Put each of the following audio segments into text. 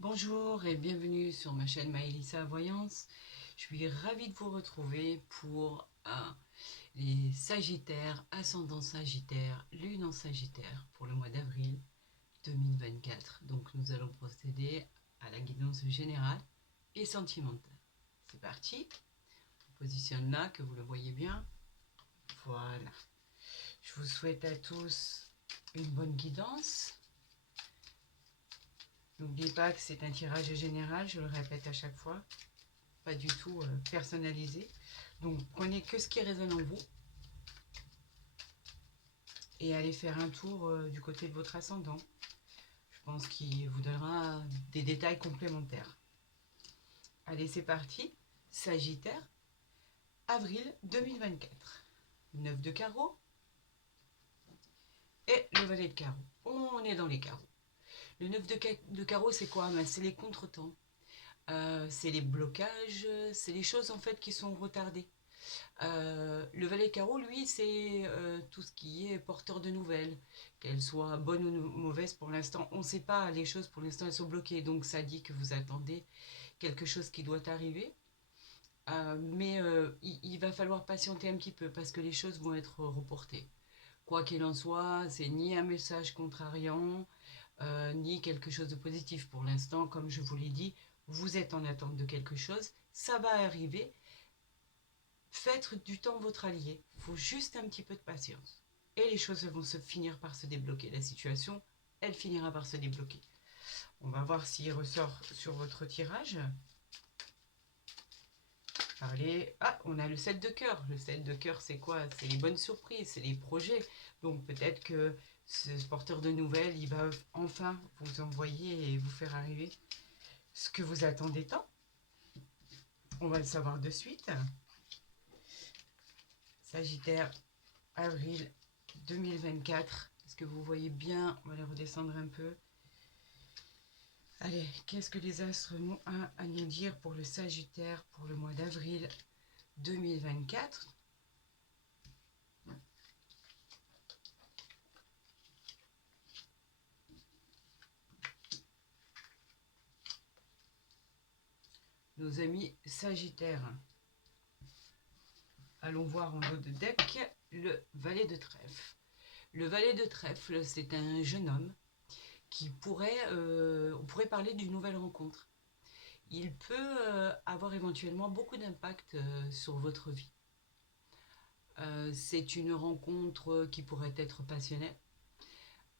Bonjour et bienvenue sur ma chaîne Maëlissa Voyance. Je suis ravie de vous retrouver pour les Sagittaires, ascendant Sagittaire, lune en Sagittaire pour le mois d'avril 2024. Donc nous allons procéder à la guidance générale et sentimentale. C'est parti. Je positionne là, que vous le voyez bien. Voilà. Je vous souhaite à tous une bonne guidance. N'oubliez pas que c'est un tirage général, je le répète à chaque fois, pas du tout personnalisé. Donc prenez que ce qui résonne en vous et allez faire un tour du côté de votre ascendant. Je pense qu'il vous donnera des détails complémentaires. Allez, c'est parti. Sagittaire, avril 2024. 9 de carreau et le valet de carreau. On est dans les carreaux. Le 9 de carreau, c'est quoi? C'est les contretemps. C'est les blocages, c'est les choses en fait qui sont retardées. Le valet carreau, lui, c'est tout ce qui est porteur de nouvelles, qu'elles soient bonnes ou mauvaises pour l'instant. On ne sait pas, les choses pour l'instant elles sont bloquées, donc ça dit que vous attendez quelque chose qui doit arriver. Mais il va falloir patienter un petit peu parce que les choses vont être reportées. Quoi qu'il en soit, c'est ni un message contrariant, ni quelque chose de positif pour l'instant. Comme je vous l'ai dit, vous êtes en attente de quelque chose, ça va arriver. Faites du temps votre allié. Il faut juste un petit peu de patience. Et les choses vont se finir par se débloquer. La situation, elle finira par se débloquer. On va voir s'il ressort sur votre tirage. Allez, on a le 7 de cœur. Le 7 de cœur, c'est quoi? C'est les bonnes surprises, c'est les projets. Donc peut-être que ce porteur de nouvelles, il va enfin vous envoyer et vous faire arriver ce que vous attendez tant. On va le savoir de suite. Sagittaire, avril 2024. Est-ce que vous voyez bien? On va les redescendre un peu. Allez, qu'est-ce que les astres ont à nous dire pour le Sagittaire pour le mois d'avril 2024? Nos amis Sagittaires. Allons voir en haut de deck le valet de trèfle. Le valet de trèfle, c'est un jeune homme qui on pourrait parler d'une nouvelle rencontre. Il peut avoir éventuellement beaucoup d'impact sur votre vie. C'est une rencontre qui pourrait être passionnelle.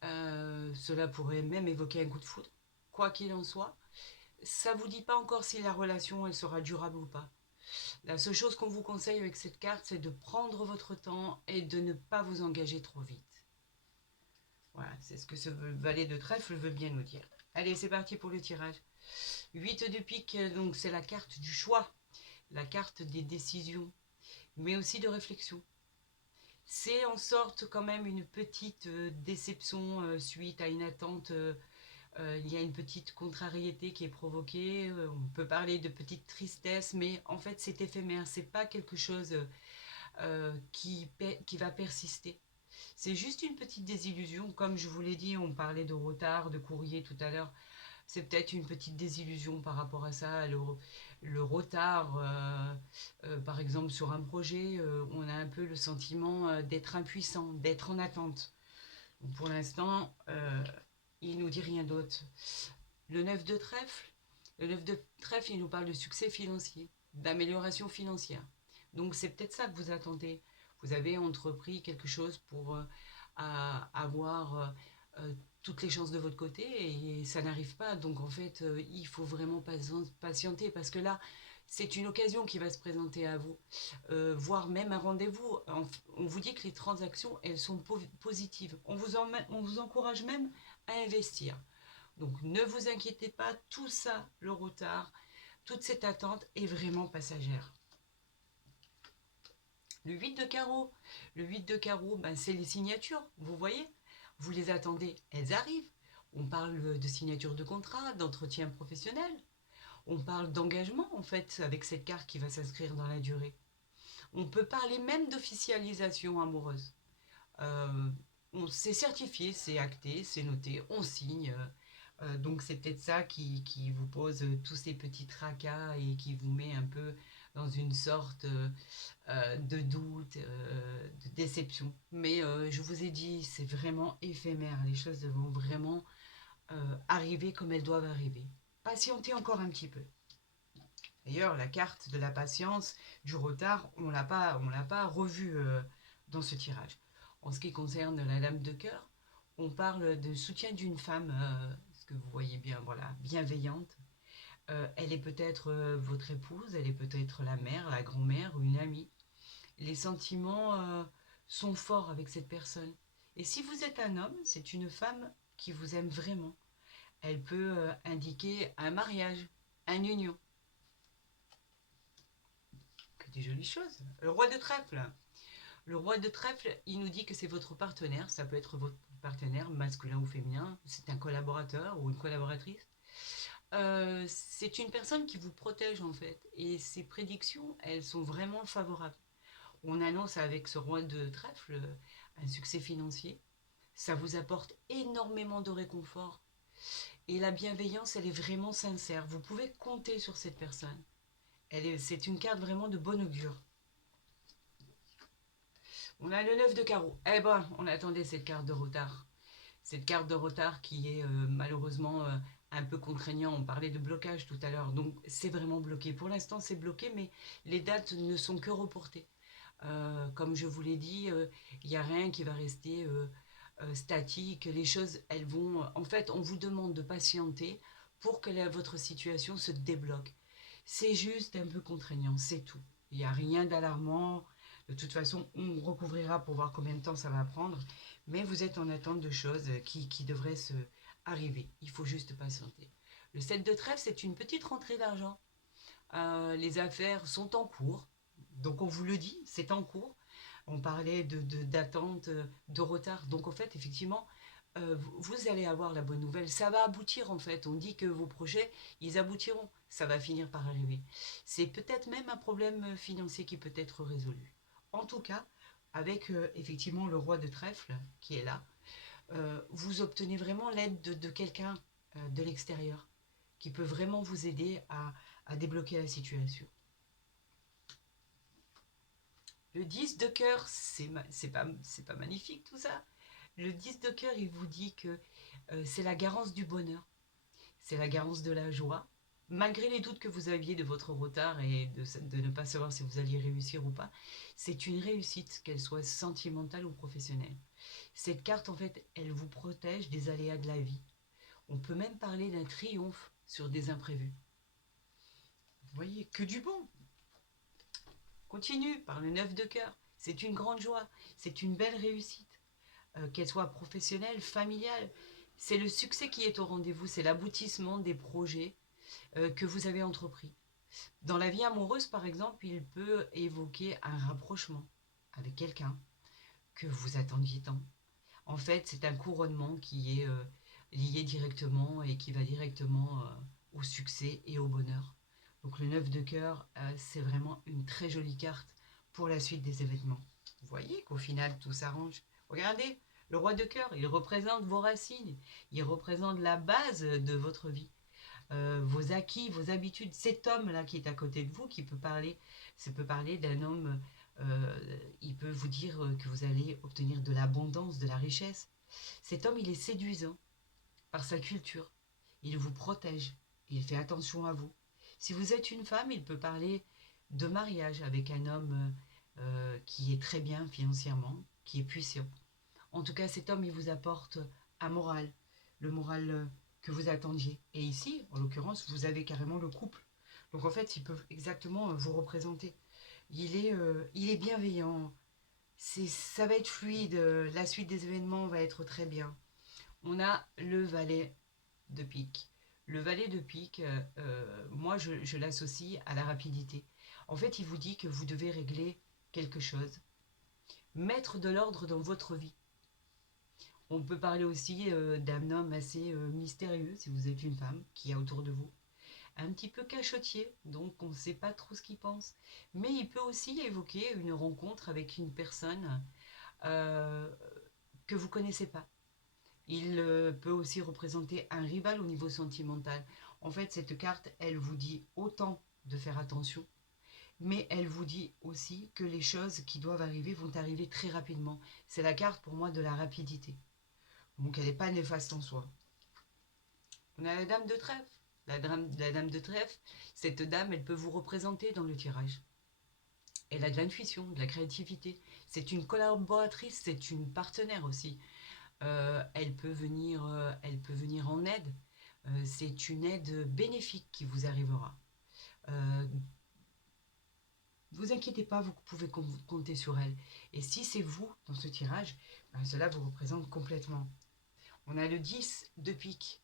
Cela pourrait même évoquer un coup de foudre. Quoi qu'il en soit, ça ne vous dit pas encore si la relation elle sera durable ou pas. La seule chose qu'on vous conseille avec cette carte, c'est de prendre votre temps et de ne pas vous engager trop vite. Voilà, c'est ce que ce valet de trèfle veut bien nous dire. Allez, c'est parti pour le tirage. 8 de pique, donc c'est la carte du choix, la carte des décisions, mais aussi de réflexion. C'est en sorte quand même une petite déception suite à une attente. Il y a une petite contrariété qui est provoquée. On peut parler de petite tristesse, mais en fait c'est éphémère. C'est pas quelque chose qui va persister. C'est juste une petite désillusion. Comme je vous l'ai dit, on parlait de retard, de courrier tout à l'heure. C'est peut-être une petite désillusion par rapport à ça, le retard, par exemple sur un projet, on a un peu le sentiment d'être impuissant, d'être en attente. Donc pour l'instant, il ne nous dit rien d'autre. Le 9 de trèfle, le 9 de trèfle, il nous parle de succès financier, d'amélioration financière. Donc c'est peut-être ça que vous attendez. Vous avez entrepris quelque chose pour avoir toutes les chances de votre côté et ça n'arrive pas. Donc en fait, il faut vraiment patienter parce que là, c'est une occasion qui va se présenter à vous, voire même un rendez-vous. On vous dit que les transactions, elles sont positives. On vous encourage même à investir. Donc ne vous inquiétez pas, tout ça, le retard, toute cette attente est vraiment passagère. Le 8 de carreau, le 8 de carreau, ben, c'est les signatures, vous voyez, vous les attendez, elles arrivent. On parle de signature de contrat, d'entretien professionnel. On parle d'engagement, en fait, avec cette carte qui va s'inscrire dans la durée. On peut parler même d'officialisation amoureuse. Euh, c'est certifié, c'est acté, c'est noté, on signe. Donc c'est peut-être ça qui vous pose tous ces petits tracas et qui vous met un peu dans une sorte de doute, de déception. Mais je vous ai dit, c'est vraiment éphémère. Les choses vont vraiment arriver comme elles doivent arriver. Patientez encore un petit peu. D'ailleurs, la carte de la patience, du retard, on l'a pas revue dans ce tirage. En ce qui concerne la dame de cœur, on parle de soutien d'une femme, ce que vous voyez bien, voilà, bienveillante. Elle est peut-être votre épouse, elle est peut-être la mère, la grand-mère ou une amie. Les sentiments sont forts avec cette personne. Et si vous êtes un homme, c'est une femme qui vous aime vraiment. Elle peut indiquer un mariage, une union. Que des jolies choses. Le roi de trèfle. Le roi de trèfle, il nous dit que c'est votre partenaire. Ça peut être votre partenaire, masculin ou féminin. C'est un collaborateur ou une collaboratrice. C'est une personne qui vous protège en fait. Et ses prédictions, elles sont vraiment favorables. On annonce avec ce roi de trèfle un succès financier. Ça vous apporte énormément de réconfort. Et la bienveillance, elle est vraiment sincère. Vous pouvez compter sur cette personne. C'est une carte vraiment de bon augure. On a le 9 de carreau. Eh ben, on attendait cette carte de retard. Cette carte de retard qui est malheureusement un peu contraignant. On parlait de blocage tout à l'heure. Donc, c'est vraiment bloqué. Pour l'instant, c'est bloqué, mais les dates ne sont que reportées. Comme je vous l'ai dit, il n'y a rien qui va rester statique. Les choses, elles vont... En fait, on vous demande de patienter pour que votre situation se débloque. C'est juste un peu contraignant, c'est tout. Il n'y a rien d'alarmant. De toute façon, on recouvrira pour voir combien de temps ça va prendre. Mais vous êtes en attente de choses qui devraient se arriver. Il faut juste patienter. Le 7 de trèfle, c'est une petite rentrée d'argent. Les affaires sont en cours. Donc on vous le dit, c'est en cours. On parlait d'attente, de retard. Donc en fait, effectivement, vous allez avoir la bonne nouvelle. Ça va aboutir en fait. On dit que vos projets, ils aboutiront. Ça va finir par arriver. C'est peut-être même un problème financier qui peut être résolu. En tout cas, avec effectivement le roi de trèfle qui est là, vous obtenez vraiment l'aide de quelqu'un de l'extérieur qui peut vraiment vous aider à débloquer la situation. Le 10 de cœur, c'est pas magnifique tout ça. Le 10 de cœur, il vous dit que c'est la garance du bonheur, c'est la garance de la joie. Malgré les doutes que vous aviez de votre retard et de ne pas savoir si vous alliez réussir ou pas, c'est une réussite, qu'elle soit sentimentale ou professionnelle. Cette carte, en fait, elle vous protège des aléas de la vie. On peut même parler d'un triomphe sur des imprévus. Vous voyez, que du bon. Continue par le 9 de cœur. C'est une grande joie, c'est une belle réussite. Qu'elle soit professionnelle, familiale, c'est le succès qui est au rendez-vous, c'est l'aboutissement des projets que vous avez entrepris. Dans la vie amoureuse, par exemple, il peut évoquer un rapprochement avec quelqu'un que vous attendiez tant. En fait, c'est un couronnement qui est lié directement et qui va directement au succès et au bonheur. Donc le 9 de cœur, c'est vraiment une très jolie carte pour la suite des événements. Vous voyez qu'au final, tout s'arrange. Regardez, le roi de cœur, il représente vos racines, il représente la base de votre vie. Vos acquis, vos habitudes. Cet homme-là qui est à côté de vous, qui peut parler, ça peut parler d'un homme, il peut vous dire que vous allez obtenir de l'abondance, de la richesse. Cet homme, il est séduisant par sa culture. Il vous protège, il fait attention à vous. Si vous êtes une femme, il peut parler de mariage avec un homme qui est très bien financièrement, qui est puissant. En tout cas, cet homme, il vous apporte un moral, le moral que vous attendiez. Et ici, en l'occurrence, vous avez carrément le couple. Donc en fait, il peut exactement vous représenter. Il est bienveillant. Ça va être fluide. La suite des événements va être très bien. On a le valet de pique. Le valet de pique, moi, je l'associe à la rapidité. En fait, il vous dit que vous devez régler quelque chose, mettre de l'ordre dans votre vie. On peut parler aussi d'un homme assez mystérieux, si vous êtes une femme, qui est autour de vous. Un petit peu cachotier, donc on ne sait pas trop ce qu'il pense. Mais il peut aussi évoquer une rencontre avec une personne euh, que vous ne connaissez pas. Il peut aussi représenter un rival au niveau sentimental. En fait, cette carte, elle vous dit autant de faire attention, mais elle vous dit aussi que les choses qui doivent arriver vont arriver très rapidement. C'est la carte pour moi de la rapidité. Donc elle n'est pas néfaste en soi. On a la dame de trèfle. La dame de trèfle, cette dame, elle peut vous représenter dans le tirage. Elle a de l'intuition, de la créativité. C'est une collaboratrice, c'est une partenaire aussi. Elle peut venir en aide. C'est une aide bénéfique qui vous arrivera. Vous inquiétez pas, vous pouvez compter sur elle. Et si c'est vous dans ce tirage, ben cela vous représente complètement. On a le 10 de pique.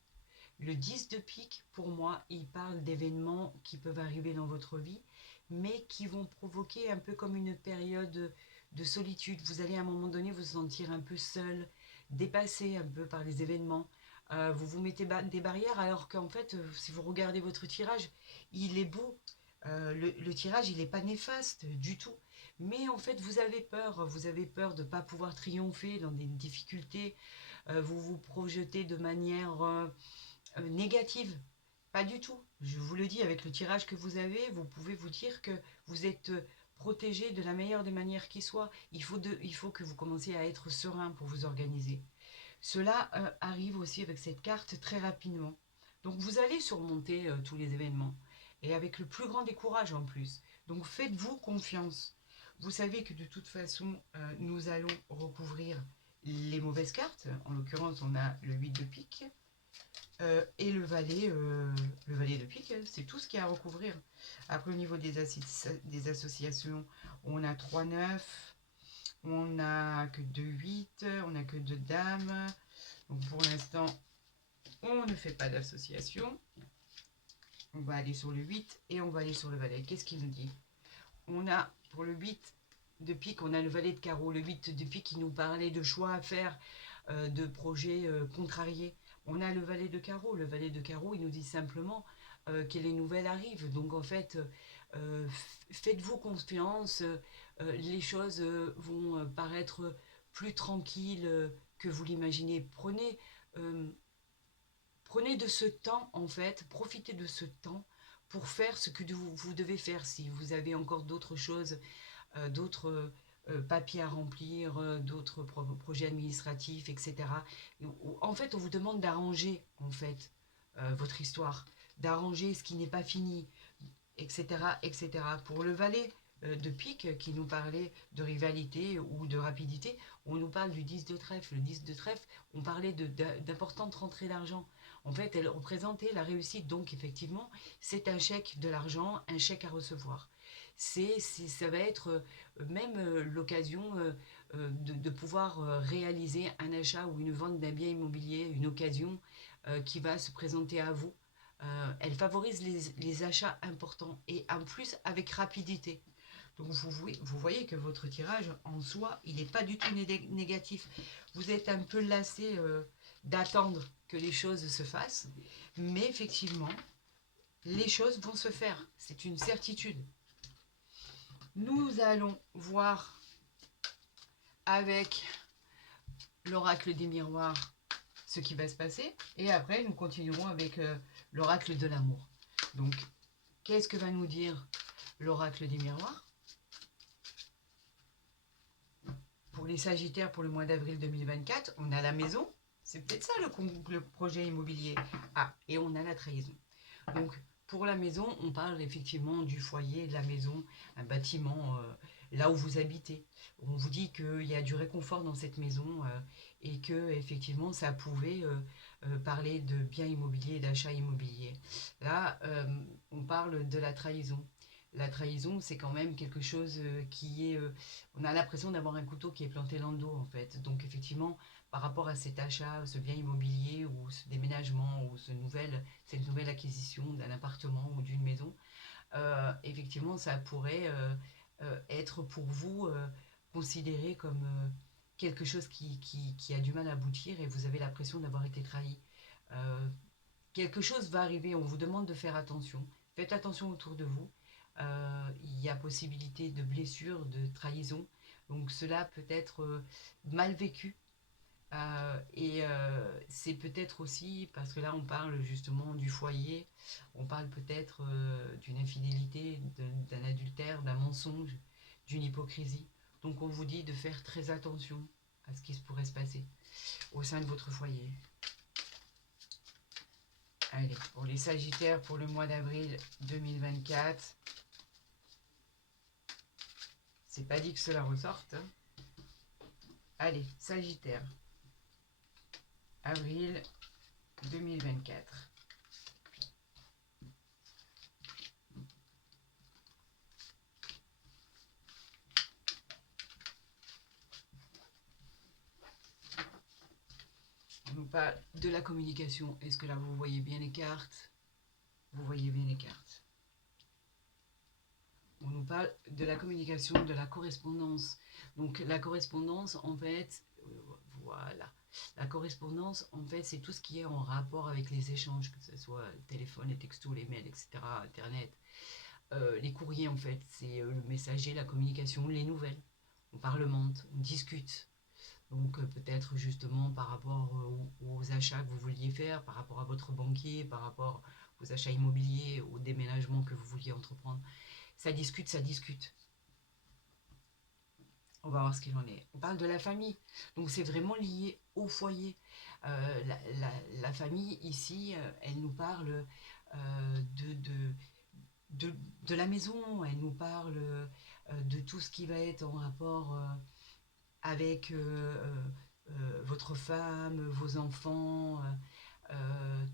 Le 10 de pique, pour moi, il parle d'événements qui peuvent arriver dans votre vie, mais qui vont provoquer un peu comme une période de solitude. Vous allez à un moment donné vous sentir un peu seul, dépassé un peu par les événements. Vous vous mettez des barrières alors qu'en fait, si vous regardez votre tirage, il est beau. Le tirage, il n'est pas néfaste du tout. Mais en fait, vous avez peur de ne pas pouvoir triompher dans des difficultés. Vous vous projetez de manière négative. Pas du tout. Je vous le dis, avec le tirage que vous avez, vous pouvez vous dire que vous êtes protégé de la meilleure des manières qui soit. Il faut que vous commenciez à être serein pour vous organiser. Cela arrive aussi avec cette carte très rapidement. Donc vous allez surmonter tous les événements. Et avec le plus grand des courages en plus. Donc faites-vous confiance. Vous savez que de toute façon, nous allons recouvrir les mauvaises cartes. En l'occurrence, on a le 8 de pique. Et le valet de pique, c'est tout ce qu'il y a à recouvrir. Après, au niveau des associations, on a 3 9, on n'a que 2 8, on n'a que 2 dames. Donc pour l'instant, on ne fait pas d'association. On va aller sur le 8 et on va aller sur le valet. Qu'est-ce qu'il nous dit? On a, pour le 8 de pique, on a le valet de carreau. Le 8 de pique qui nous parlait de choix à faire, de projets contrariés. On a le valet de carreau. Le valet de carreau, il nous dit simplement que les nouvelles arrivent. Donc en fait, faites-vous confiance. Les choses vont paraître plus tranquilles que vous l'imaginez. Prenez de ce temps, en fait, profitez de ce temps pour faire ce que vous devez faire. Si vous avez encore d'autres choses, d'autres papiers à remplir, d'autres projets administratifs, etc. En fait, on vous demande d'arranger, en fait, votre histoire, d'arranger ce qui n'est pas fini, etc., etc. Pour le valet de pique qui nous parlait de rivalité ou de rapidité, on nous parle du 10 de trèfle. Le 10 de trèfle, on parlait d'importantes rentrées d'argent. En fait, elle représentait la réussite. Donc, effectivement, c'est un chèque de l'argent, un chèque à recevoir. Ça va être même l'occasion de pouvoir réaliser un achat ou une vente d'un bien immobilier, une occasion qui va se présenter à vous. Elle favorise les achats importants et en plus avec rapidité. Donc vous voyez que votre tirage en soi, il n'est pas du tout négatif. Vous êtes un peu lassé d'attendre que les choses se fassent, mais effectivement, les choses vont se faire. C'est une certitude. Nous allons voir avec l'oracle des miroirs ce qui va se passer. Et après, nous continuerons avec l'oracle de l'amour. Donc, qu'est-ce que va nous dire l'oracle des miroirs? Pour les Sagittaires, pour le mois d'avril 2024, on a la maison. C'est peut-être ça le projet immobilier. Ah, et on a la trahison. Donc, pour la maison, on parle effectivement du foyer, de la maison, un bâtiment, là où vous habitez. On vous dit qu'il y a du réconfort dans cette maison et que effectivement, ça pouvait parler de biens immobiliers, d'achat immobilier. Là, on parle de la trahison. La trahison, c'est quand même quelque chose qui est... on a l'impression d'avoir un couteau qui est planté dans le dos, en fait. Donc, effectivement, par rapport à cet achat, ce bien immobilier ou ce déménagement ou cette nouvelle acquisition d'un appartement ou d'une maison, effectivement, ça pourrait être pour vous considéré comme quelque chose qui a du mal à aboutir et vous avez l'impression d'avoir été trahi. Euh, Quelque chose va arriver, on vous demande de faire attention. Faites attention autour de vous. Il y a possibilité de blessures, de trahison. Donc cela peut être mal vécu. C'est peut-être aussi, parce que là on parle justement du foyer, on parle peut-être d'une infidélité, d'un adultère, d'un mensonge, d'une hypocrisie. Donc on vous dit de faire très attention à ce qui pourrait se passer au sein de votre foyer. Allez, pour les Sagittaires, pour le mois d'avril 2024, c'est pas dit que cela ressorte. Hein. Allez, Sagittaire, avril 2024. On nous parle de la communication. Est-ce que là vous voyez bien les cartes? Vous voyez bien les cartes. On nous parle de la communication, de la correspondance. Donc la correspondance, en fait, voilà. La correspondance, en fait, c'est tout ce qui est en rapport avec les échanges, que ce soit le téléphone, les textos, les mails, etc., Internet. Les courriers, en fait, c'est le messager, la communication, les nouvelles. On parlemente, on discute. Donc peut-être justement par rapport aux achats que vous vouliez faire, par rapport à votre banquier, par rapport aux achats immobiliers, au déménagement que vous vouliez entreprendre. Ça discute, ça discute. On va voir ce qu'il en est. On parle de la famille. Donc c'est vraiment lié au foyer. La famille, ici, elle nous parle de la maison. Elle nous parle de tout ce qui va être en rapport avec votre femme, vos enfants,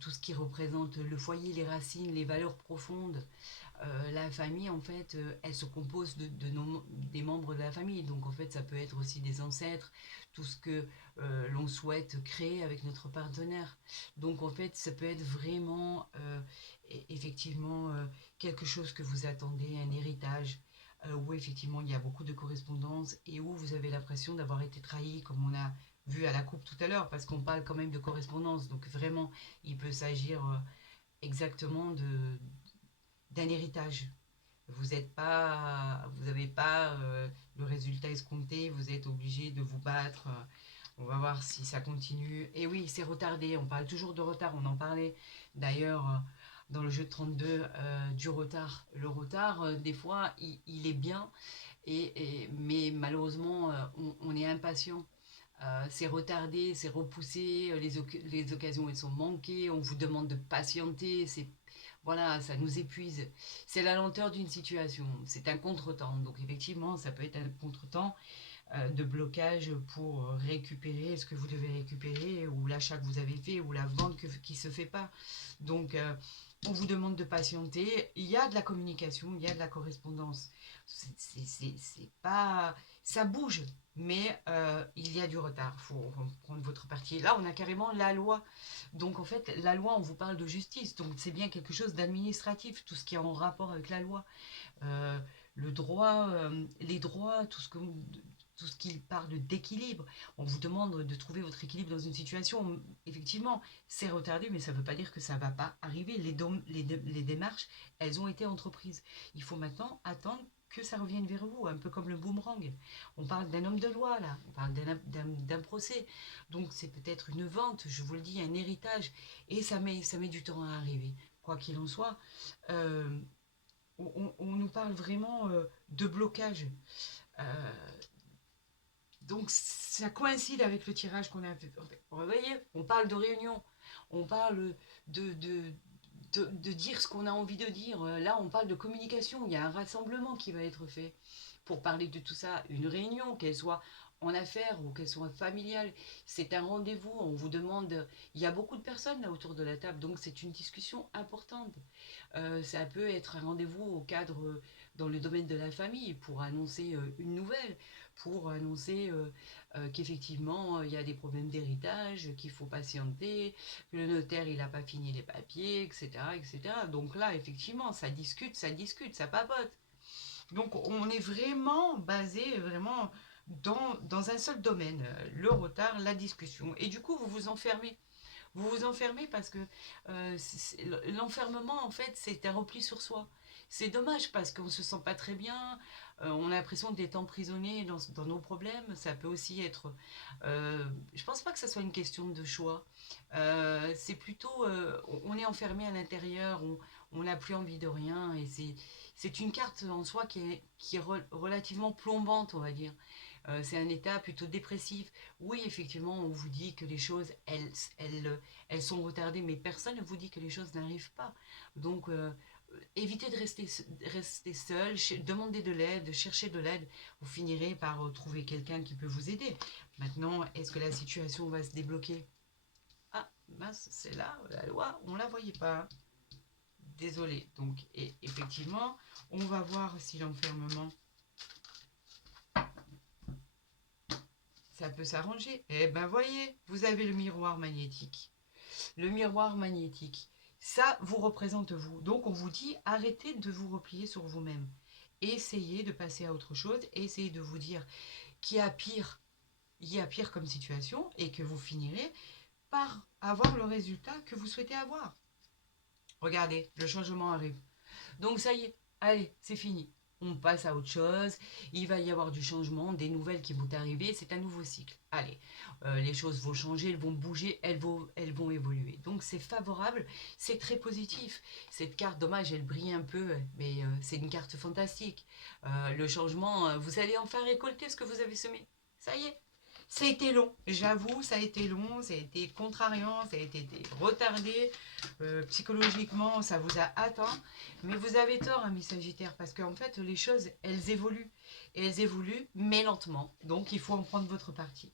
tout ce qui représente le foyer, les racines, les valeurs profondes. La famille, en fait, elle se compose des membres de la famille. Donc, en fait, ça peut être aussi des ancêtres, tout ce que l'on souhaite créer avec notre partenaire. Donc, en fait, ça peut être vraiment, effectivement, quelque chose que vous attendez, un héritage, où effectivement il y a beaucoup de correspondance et où vous avez l'impression d'avoir été trahi, comme on a vu à la coupe tout à l'heure, parce qu'on parle quand même de correspondance. Donc, vraiment, il peut s'agir exactement d'un héritage. Vous n'avez pas le résultat escompté, vous êtes obligé de vous battre. On va voir si ça continue. Et oui, c'est retardé, on parle toujours de retard, on en parlait d'ailleurs dans le jeu de 32 du retard. Le retard, des fois, il est bien, mais malheureusement, on est impatient. C'est retardé, c'est repoussé, les occasions elles sont manquées, on vous demande de patienter, voilà, ça nous épuise. C'est la lenteur d'une situation, c'est un contretemps. Donc effectivement, ça peut être un contretemps de blocage pour récupérer ce que vous devez récupérer, ou l'achat que vous avez fait, ou la vente qui ne se fait pas. Donc on vous demande de patienter. Il y a de la communication, il y a de la correspondance. C'est pas... Ça bouge, mais il y a du retard. Il faut prendre votre parti. Là, on a carrément la loi. Donc, en fait, la loi, on vous parle de justice. Donc, c'est bien quelque chose d'administratif, tout ce qui est en rapport avec la loi. Euh, le droit, les droits, tout ce qui parle d'équilibre. On vous demande de trouver votre équilibre dans une situation. Effectivement, c'est retardé, mais ça ne veut pas dire que ça ne va pas arriver. Les démarches, elles ont été entreprises. Il faut maintenant attendre que ça revienne vers vous, un peu comme le boomerang. On parle d'un homme de loi, là. On parle d'un procès. Donc, c'est peut-être une vente, je vous le dis, un héritage. Et ça met du temps à arriver. Quoi qu'il en soit, on nous parle vraiment de blocage. Donc ça coïncide avec le tirage qu'on a fait. Vous voyez, on parle de réunion, on parle de dire ce qu'on a envie de dire. Là, on parle de communication. Il y a un rassemblement qui va être fait pour parler de tout ça. Une réunion, qu'elle soit en affaires ou qu'elle soit familiale. C'est un rendez-vous. On vous demande... Il y a beaucoup de personnes là autour de la table, donc c'est une discussion importante. Ça peut être un rendez-vous au cadre dans le domaine de la famille pour annoncer une nouvelle, pour annoncer qu'effectivement il y a des problèmes d'héritage, qu'il faut patienter, que le notaire il n'a pas fini les papiers, etc., etc. Donc là, effectivement, ça discute, ça papote. Donc on est vraiment basé vraiment dans un seul domaine, le retard, la discussion. Et du coup, vous vous enfermez. Vous vous enfermez parce que l'enfermement, en fait, c'est un repli sur soi. C'est dommage parce qu'on se sent pas très bien, on a l'impression d'être emprisonné dans nos problèmes. Ça peut aussi être... je pense pas que ça soit une question de choix. C'est plutôt... on est enfermé à l'intérieur, on n'a plus envie de rien. Et c'est une carte en soi qui est relativement plombante, on va dire. C'est un état plutôt dépressif. Oui, effectivement, on vous dit que les choses, elles sont retardées, mais personne ne vous dit que les choses n'arrivent pas. Donc, évitez de rester seul, demandez de l'aide, cherchez de l'aide. Vous finirez par trouver quelqu'un qui peut vous aider. Maintenant, est-ce que la situation va se débloquer? Ah, mince, c'est là, la loi, on ne la voyait pas. Désolé. Donc, effectivement, on va voir si l'enfermement, ça peut s'arranger. Eh ben, voyez, vous avez le miroir magnétique. Le miroir magnétique, ça vous représente vous. Donc on vous dit, arrêtez de vous replier sur vous-même. Essayez de passer à autre chose, essayez de vous dire qu'il y a pire, il y a pire comme situation et que vous finirez par avoir le résultat que vous souhaitez avoir. Regardez, le changement arrive. Donc ça y est, allez, c'est fini. On passe à autre chose, il va y avoir du changement, des nouvelles qui vont arriver, c'est un nouveau cycle. Allez, les choses vont changer, elles vont bouger, elles vont évoluer. Donc c'est favorable, c'est très positif. Cette carte, dommage, elle brille un peu, mais c'est une carte fantastique. Le changement, vous allez enfin récolter ce que vous avez semé. Ça y est, ça a été long, j'avoue, ça a été long, ça a été contrariant, ça a été retardé. Psychologiquement, ça vous a atteint. Mais vous avez tort, ami Sagittaire, parce qu'en fait, les choses, elles évoluent. Et elles évoluent, mais lentement. Donc, il faut en prendre votre parti.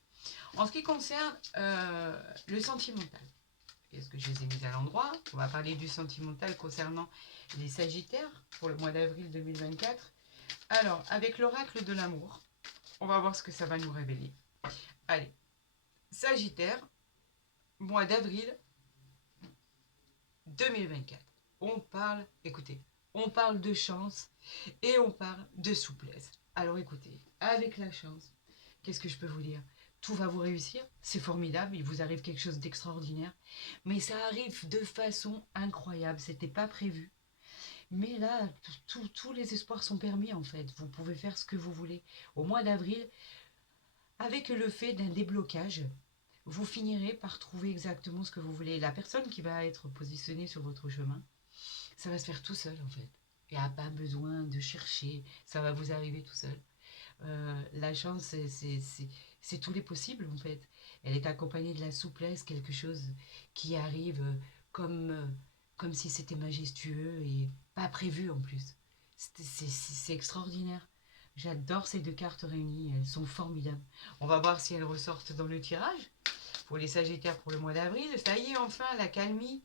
En ce qui concerne le sentimental, est-ce que je les ai mis à l'endroit? On va parler du sentimental concernant les Sagittaires pour le mois d'avril 2024. Alors, avec l'oracle de l'amour, on va voir ce que ça va nous révéler. Allez, Sagittaire, mois d'avril 2024. On parle, écoutez, on parle de chance et on parle de souplesse. Alors écoutez, avec la chance, qu'est-ce que je peux vous dire? Tout va vous réussir, c'est formidable, il vous arrive quelque chose d'extraordinaire, mais ça arrive de façon incroyable, c'était pas prévu. Mais là, tous les espoirs sont permis en fait, vous pouvez faire ce que vous voulez. Au mois d'avril, avec le fait d'un déblocage, vous finirez par trouver exactement ce que vous voulez. La personne qui va être positionnée sur votre chemin, ça va se faire tout seul en fait. Il n'y a pas besoin de chercher, ça va vous arriver tout seul. La chance, c'est tous les possibles en fait. Elle est accompagnée de la souplesse, quelque chose qui arrive comme, comme si c'était majestueux et pas prévu en plus. C'est extraordinaire. J'adore ces deux cartes réunies, elles sont formidables. On va voir si elles ressortent dans le tirage. Pour les Sagittaires pour le mois d'avril, ça y est enfin, la calmie.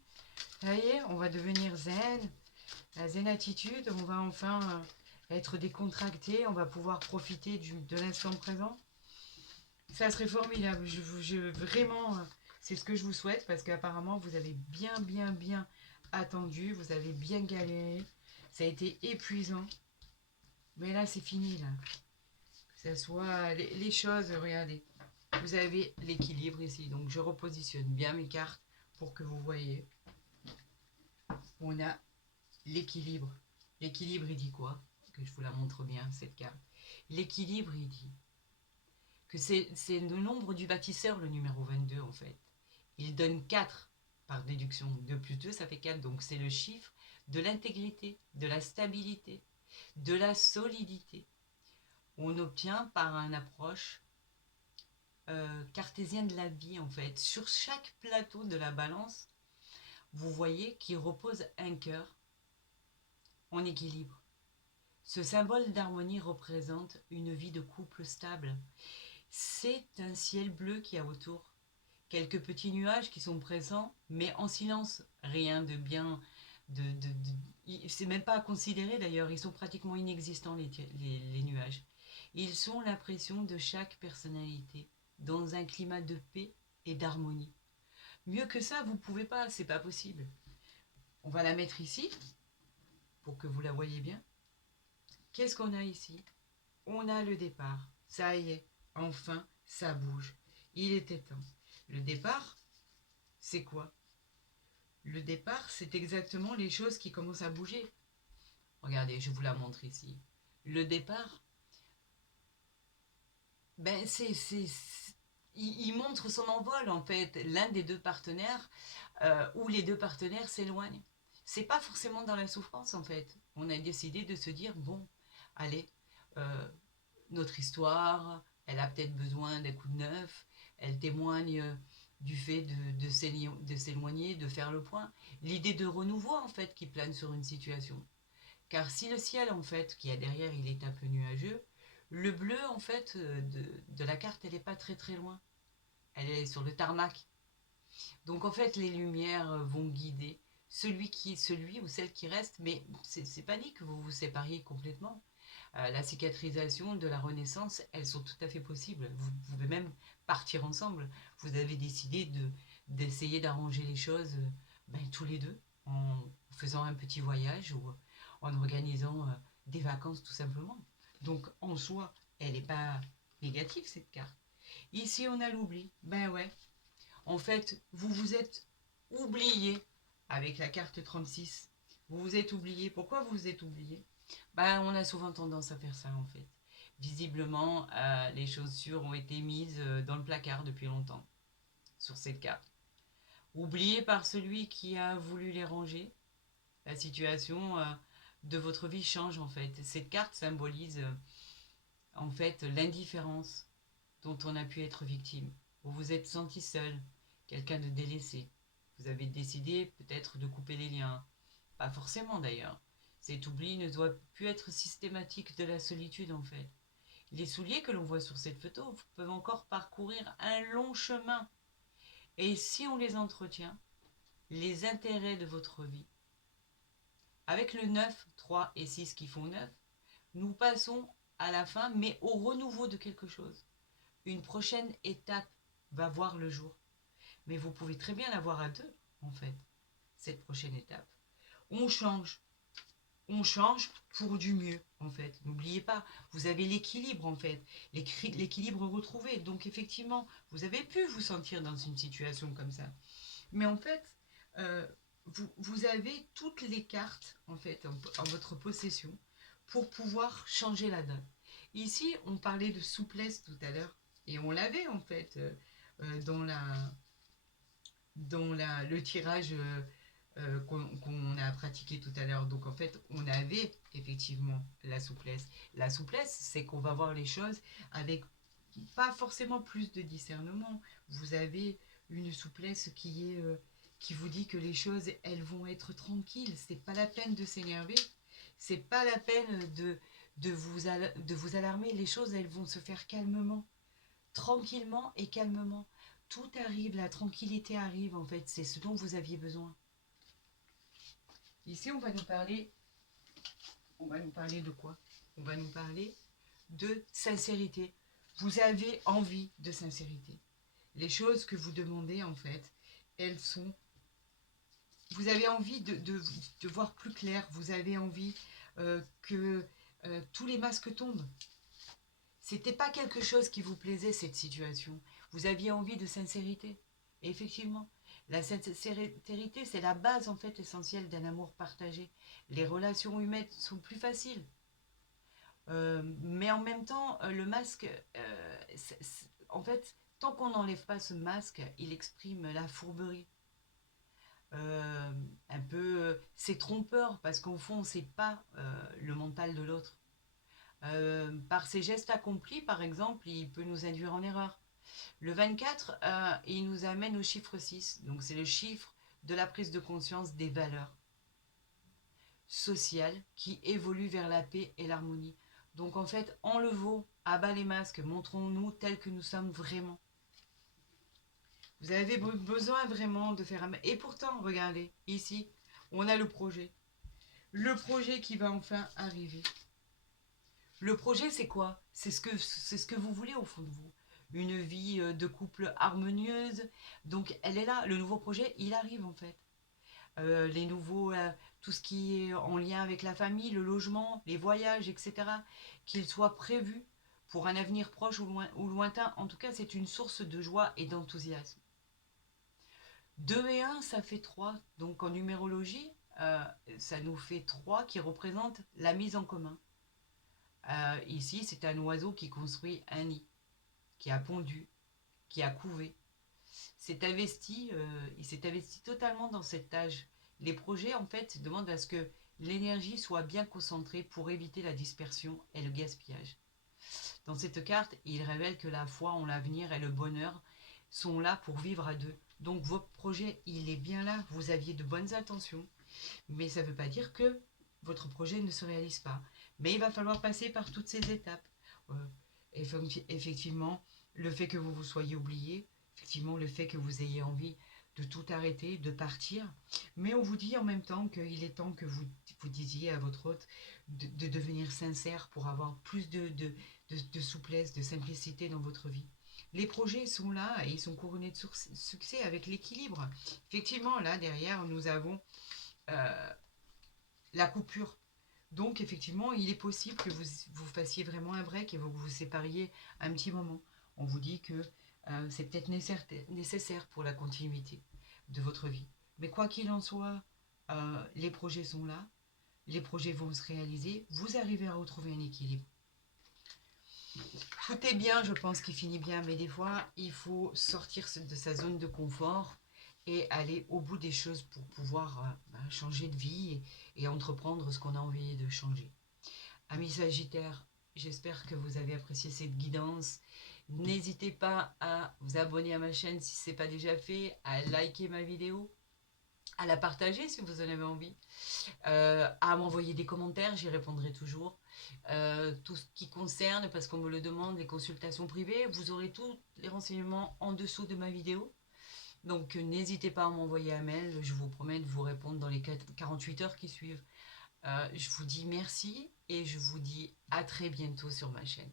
Ça y est, on va devenir zen. La zen attitude, on va enfin être décontracté, on va pouvoir profiter de l'instant présent. Ça serait formidable. Vraiment, c'est ce que je vous souhaite parce qu'apparemment, vous avez bien attendu, vous avez bien galéré. Ça a été épuisant. Mais là, c'est fini, là. Que ce soit les choses, regardez. Vous avez l'équilibre ici. Donc, je repositionne bien mes cartes pour que vous voyez. On a l'équilibre. L'équilibre, il dit quoi? Que je vous la montre bien, cette carte. L'équilibre, il dit que c'est le nombre du bâtisseur, le numéro 22, en fait. Il donne 4 par déduction. 2 plus 2, ça fait 4. Donc, c'est le chiffre de l'intégrité, de la stabilité, de la solidité. On obtient par une approche cartésienne de la vie, en fait. Sur chaque plateau de la balance, vous voyez qu'il repose un cœur en équilibre. Ce symbole d'harmonie représente une vie de couple stable. C'est un ciel bleu qui a autour. Quelques petits nuages qui sont présents, mais en silence. Rien de bien... c'est même pas à considérer d'ailleurs, ils sont pratiquement inexistants les nuages. Ils sont l'impression de chaque personnalité, dans un climat de paix et d'harmonie. Mieux que ça, vous pouvez pas, c'est pas possible. On va la mettre ici, pour que vous la voyez bien. Qu'est-ce qu'on a ici? On a le départ. Ça y est, enfin, ça bouge. Il était temps. Le départ, c'est quoi? Le départ, c'est exactement les choses qui commencent à bouger. Regardez, je vous la montre ici. Le départ, ben il montre son envol en fait. L'un des deux partenaires, ou les deux partenaires s'éloignent. C'est pas forcément dans la souffrance en fait. On a décidé de se dire, bon, allez, euh, notre histoire, elle a peut-être besoin d'un coup de neuf, elle témoigne du fait de s'éloigner, de faire le point. L'idée de renouveau en fait qui plane sur une situation. Car si le ciel en fait, qui est derrière, il est un peu nuageux, le bleu en fait de la carte, elle n'est pas très très loin. Elle est sur le tarmac. Donc en fait, les lumières vont guider celui ou celle qui reste, mais c'est pas dit que vous vous sépariez complètement. La cicatrisation de la renaissance, elles sont tout à fait possibles. Vous pouvez même partir ensemble. Vous avez décidé d'essayer d'arranger les choses tous les deux en faisant un petit voyage ou en organisant des vacances tout simplement. Donc en soi, elle n'est pas négative cette carte. Ici on a l'oubli. Ben ouais. En fait, vous vous êtes oublié avec la carte 36. Vous vous êtes oublié. Pourquoi vous vous êtes oublié? On a souvent tendance à faire ça en fait. Visiblement, les chaussures ont été mises dans le placard depuis longtemps sur cette carte. Oubliées par celui qui a voulu les ranger, la situation de votre vie change en fait. Cette carte symbolise en fait l'indifférence dont on a pu être victime. Vous vous êtes senti seul, quelqu'un de délaissé. Vous avez décidé peut-être de couper les liens. Pas forcément d'ailleurs. Cet oubli ne doit plus être systématique de la solitude en fait. Les souliers que l'on voit sur cette photo peuvent encore parcourir un long chemin. Et si on les entretient, les intérêts de votre vie, avec le 9, 3 et 6 qui font 9, nous passons à la fin, mais au renouveau de quelque chose. Une prochaine étape va voir le jour. Mais vous pouvez très bien l'avoir à deux, en fait, cette prochaine étape. On change. On change pour du mieux, en fait. N'oubliez pas, vous avez l'équilibre, en fait. L'équilibre retrouvé. Donc, effectivement, vous avez pu vous sentir dans une situation comme ça. Mais en fait, euh, vous avez toutes les cartes, en fait, en votre possession pour pouvoir changer la donne. Ici, on parlait de souplesse tout à l'heure. Et on l'avait, en fait, le tirage qu'on a pratiqué tout à l'heure. Donc en fait, on avait effectivement la souplesse. La souplesse, c'est qu'on va voir les choses avec pas forcément plus de discernement. Vous avez une souplesse qui vous dit que les choses, elles vont être tranquilles. C'est pas la peine de s'énerver. C'est pas la peine de vous alarmer. Les choses, elles vont se faire calmement, tranquillement et calmement. Tout arrive, la tranquillité arrive en fait. C'est ce dont vous aviez besoin. Ici, on va nous parler de quoi? On va nous parler de sincérité. Vous avez envie de sincérité. Les choses que vous demandez, en fait, elles sont... Vous avez envie de voir plus clair. Vous avez envie que tous les masques tombent. C'était pas quelque chose qui vous plaisait, cette situation. Vous aviez envie de sincérité. Et effectivement, la sincérité, c'est la base en fait essentielle d'un amour partagé. Les relations humaines sont plus faciles. Mais en même temps, le masque, en fait, tant qu'on n'enlève pas ce masque, il exprime la fourberie. Un peu, c'est trompeur parce qu'au fond, on ne sait pas le mental de l'autre. Par ses gestes accomplis, par exemple, il peut nous induire en erreur. Le 24, il nous amène au chiffre 6. Donc c'est le chiffre de la prise de conscience des valeurs sociales qui évoluent vers la paix et l'harmonie. Donc en fait, enlevons, à bas les masques, montrons-nous tels que nous sommes vraiment. Vous avez besoin vraiment de faire un... Et pourtant, regardez, ici, on a le projet. Le projet qui va enfin arriver. Le projet, c'est quoi? C'est ce que vous voulez au fond de vous. Une vie de couple harmonieuse. Donc, elle est là. Le nouveau projet, il arrive en fait. Tout ce qui est en lien avec la famille, le logement, les voyages, etc. Qu'ils soient prévus pour un avenir proche ou lointain. En tout cas, c'est une source de joie et d'enthousiasme. 2 et 1, ça fait 3. Donc, en numérologie, euh, ça nous fait 3 qui représentent la mise en commun. Ici, c'est un oiseau qui construit un nid, qui a pondu, qui a couvé. Il s'est investi totalement dans cette tâche. Les projets, en fait, demandent à ce que l'énergie soit bien concentrée pour éviter la dispersion et le gaspillage. Dans cette carte, il révèle que la foi en l'avenir et le bonheur sont là pour vivre à deux. Donc votre projet, il est bien là. Vous aviez de bonnes intentions, mais ça ne veut pas dire que votre projet ne se réalise pas. Mais il va falloir passer par toutes ces étapes. Effectivement, le fait que vous vous soyez oublié, effectivement, le fait que vous ayez envie de tout arrêter, de partir. Mais on vous dit en même temps qu'il est temps que vous disiez à votre hôte de devenir sincère pour avoir plus de souplesse, de simplicité dans votre vie. Les projets sont là et ils sont couronnés de succès avec l'équilibre. Effectivement, là, derrière, nous avons euh, la coupure. Donc, effectivement, il est possible que vous fassiez vraiment un break et vous vous sépariez un petit moment. On vous dit que c'est peut-être nécessaire pour la continuité de votre vie. Mais quoi qu'il en soit, les projets sont là, les projets vont se réaliser, vous arrivez à retrouver un équilibre. Tout est bien, je pense qu'il finit bien, mais des fois, il faut sortir de sa zone de confort et aller au bout des choses pour pouvoir changer de vie et entreprendre ce qu'on a envie de changer. Amis Sagittaires, j'espère que vous avez apprécié cette guidance. N'hésitez pas à vous abonner à ma chaîne si ce n'est pas déjà fait, à liker ma vidéo, à la partager si vous en avez envie, à m'envoyer des commentaires, j'y répondrai toujours. Tout ce qui concerne, parce qu'on me le demande, les consultations privées, vous aurez tous les renseignements en dessous de ma vidéo. Donc n'hésitez pas à m'envoyer un mail, je vous promets de vous répondre dans les 48 heures qui suivent. Je vous dis merci et je vous dis à très bientôt sur ma chaîne.